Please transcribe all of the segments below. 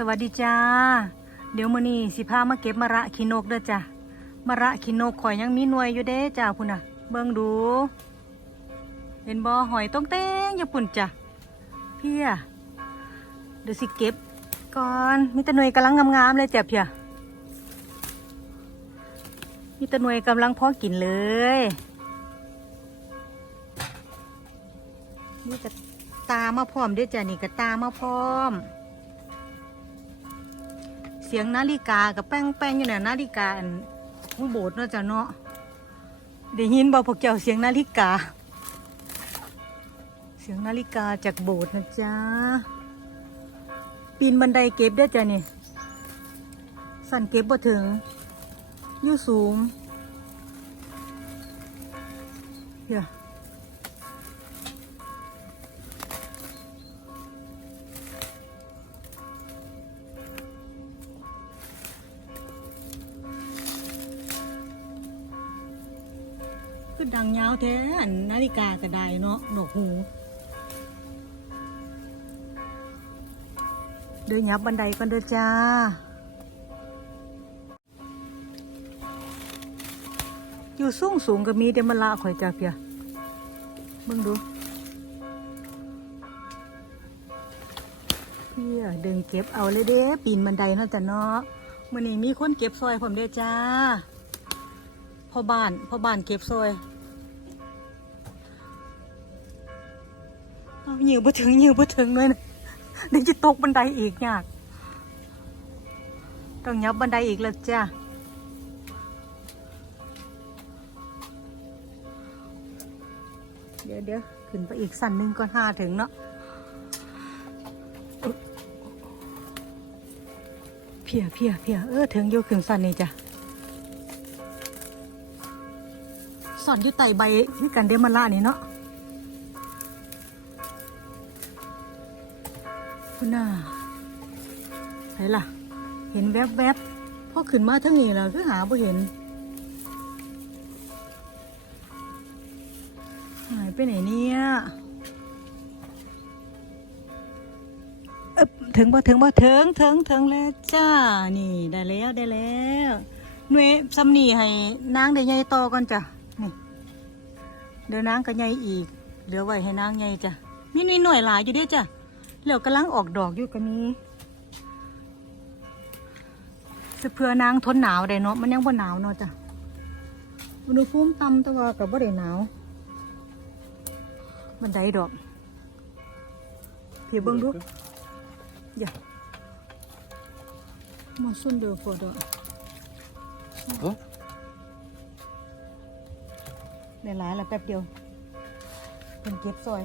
สวัสดีจ้า เดี๋ยวมื้อนี้สิพามาเก็บมะระขีนกเด้อจ้ะมะระขีนกข่อยยังมีหน่วยอยู่เด้จ้าพุ่นน่ะ เบิ่งดู เห็นบ่หอยต้องเต้งอยู่พุ่นจ้ะเพียเดี๋ยวสิเก็บก่อนมีต่หน่วยกำลังงามๆเลยจ้ะเพียมีต่หน่วยกำลังพอกินเลยนี่ก็ตามาพร้อมเด้อจ้ะนี่ก็ตามาพร้อม เสียงนาฬิกากับแป้งแป้งอยู่เนี่ยนาฬิกาอันหูโบดเนาะจ้ะเนาะได้ยินบ่พวกเจ้าเสียงนาฬิกา เสียงนาฬิกาจากโบสถ์นะจ๊ะปีนบันไดเก็บได้จ้ะนี่สั่นเก็บบ่ถึงอยู่สูงเดี๋ยว คือดังยาวแท้อันนาฬิกาก็ได้เนาะหนกหู เดินยับบันไดกันเด้อจ้าอยู่สูงสูงก็มีเดมาละข่อยจ้าเพียเบิ่งดูเพียเดินเก็บเอาเลยเด้ปีนบันไดเนาะจ้ะเนาะมื้อนี้มีคนเก็บซอยผมเด้อจ้าพ่อบ้านพ่อบ้านเก็บซอย เอาหิวบ่ถึงหิวบ่ถึงเลยนะเดี๋ยวจะตกบันไดอีกยาก ต้องยับบันไดอีกแล้วจ้าเดี๋ยวเดี๋ยวขึ้นไปอีกสั่นหนึ่งก่อนห้าถึงเนาะเพียเพียเพียเออถึงอยู่ขึ้นสั่นนี่จ้ะสอนอยู่ไต่ใบที่กันเดมาล่านี่เนาะ คุณน่ะไหนล่ะ เห็นแวบๆพอขึ้นมาทั้งนี้ล้วคือหาบ่เห็น หายไปไหนเนี่ยเอ๊บถึงบ่ถึงบ่ถึงถึงถึงแล้วจ้า นี่ได้แล้วได้แล้วหน่วยซำนี่ให้นางได้ใหญ่ต่อก่อนจ้ะนี่เดี๋ยวนางก็ใหญ่อีกเหลือไว้ให้นางใหญ่จ้ะมีหน่วยหน่วยหลายอยู่เด้อจ้ะ เหลือกำลังออกดอกอยู่ก็มีจะเพื่อนางทนหนาวได้เนาะมันยังบ่หนาวเนาะจ้ะอุณหภูมิต่ำแต่ว่ากับบ่ได้หนาวบันไดดอกเพียเบิ่งดูอย่ามาซุ่มเดือฝดอก Hả? ได้หลายแล้วแป๊บเดียวเป็นเก็บซอย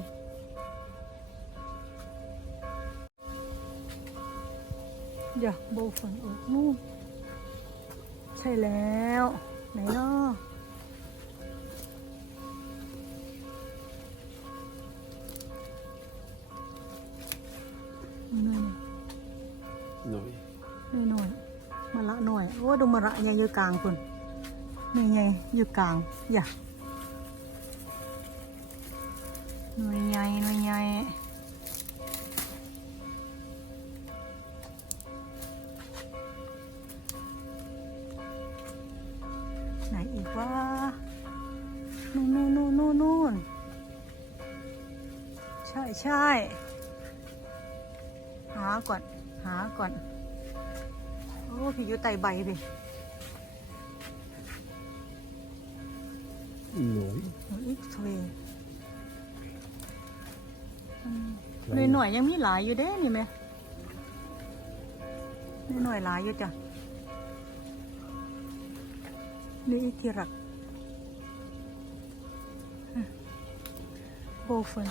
อย่าโบฝนออกนู่นใช่แล้ว ไหนเนาะนั่น Nổi นี่หน่อยมาละหน่อยโอ้ดูมาละใหญ่ยู่กลางคุณนี่ใหญ่ยู่กลางอย่าหน่วยใหญ่หน่วยใหญ่ นู่นนู่นนู่นนู่นใช่ใช่หาก่อน หาก่อน โอ้พี่อยู่ใต้ใบพี่ Nổi อีกทเวหน่อยหน่อยๆยังมีหลายอยู่เด้นี่ไหมหน่อยหน่อยๆหลายอยู่จ้ะนี่อีกที่รัก โบเฟน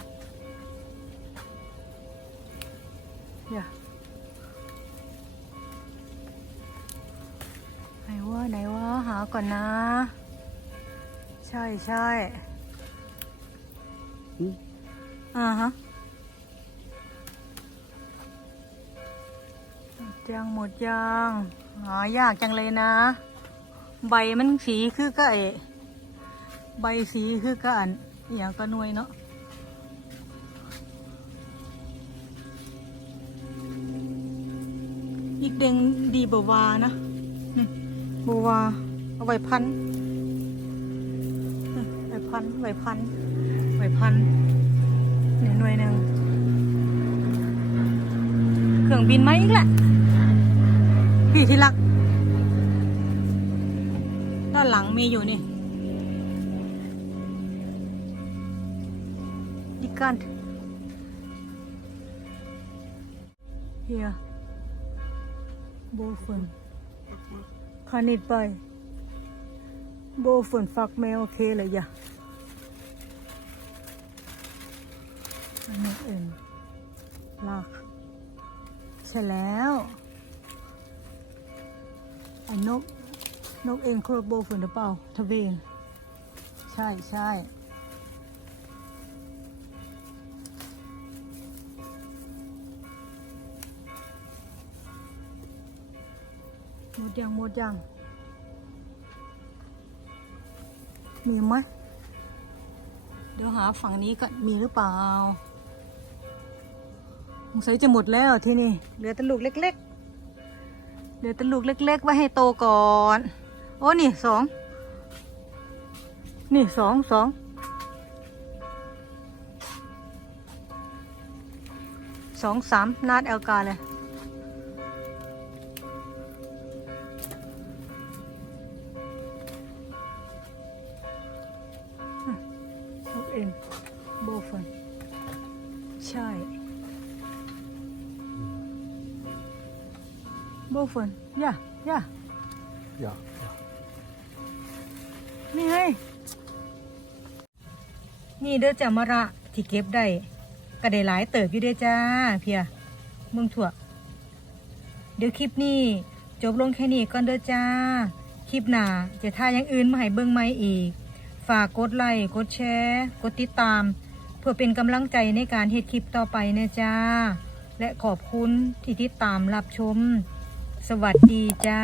อย่าไหนว่าไหนว่าหาก่อนนะ ใช่ใช่ Ừ. อ่าฮะยังหมดยังหายากจังเลยนะ ใบมันสีคือก็ไอใบสีคือก็อันอหย่างก็หน่วยเนาะีกเด้งดีบวานะนี่บวาเอาไว้พันไว้พันไว้พันไว้พันนี่หน่วยหนึ่งเครื่องบินมาอีกแหละพี่ที่รัก ด้านหลังมีอยู่นี่ดิกันเโบฟันคานิดไปโบฟันฟักแมวโอเคเลยอย่านนี้เองลากใช่แล้วไอ้นก นกเองโครโบฝนหรือเปล่าทะเวนใช่ใช่ มดยังหมดยัง มีไหมเดี๋ยวหาฝั่งนี้ก่อนมีหรือเปล่าสงสัยจะหมดแล้วที่นี่เหลือแต่ลูกเล็ก ๆ เหลือแต่ลูกเล็ก ๆ ไว้ให้โตก่อน โอ้นี่สอง นี่สองสองสองสามนาดเอลกาเลย เอ็นโบฟันใช่โบฟันย่าย่า Ja. นี่ไงนี่เด้อจ้ามะระที่เก็บได้ก็ได้หลายเติบอยู่เด้อจ้า เพียเมืองถั่ว เดี๋ยวคลิปนี้ จบลงแค่นี้ก่อนเด้อจ้า คลิปหน้าจะท่าอย่างอื่นมาให้เบิ่งไหมอีก ฝากกดไลค์กดแชร์กดติดตาม เพื่อเป็นกำลังใจในการเฮ็ดคลิปต่อไปนะจ้า และขอบคุณที่ติดตามรับชม สวัสดีจ้า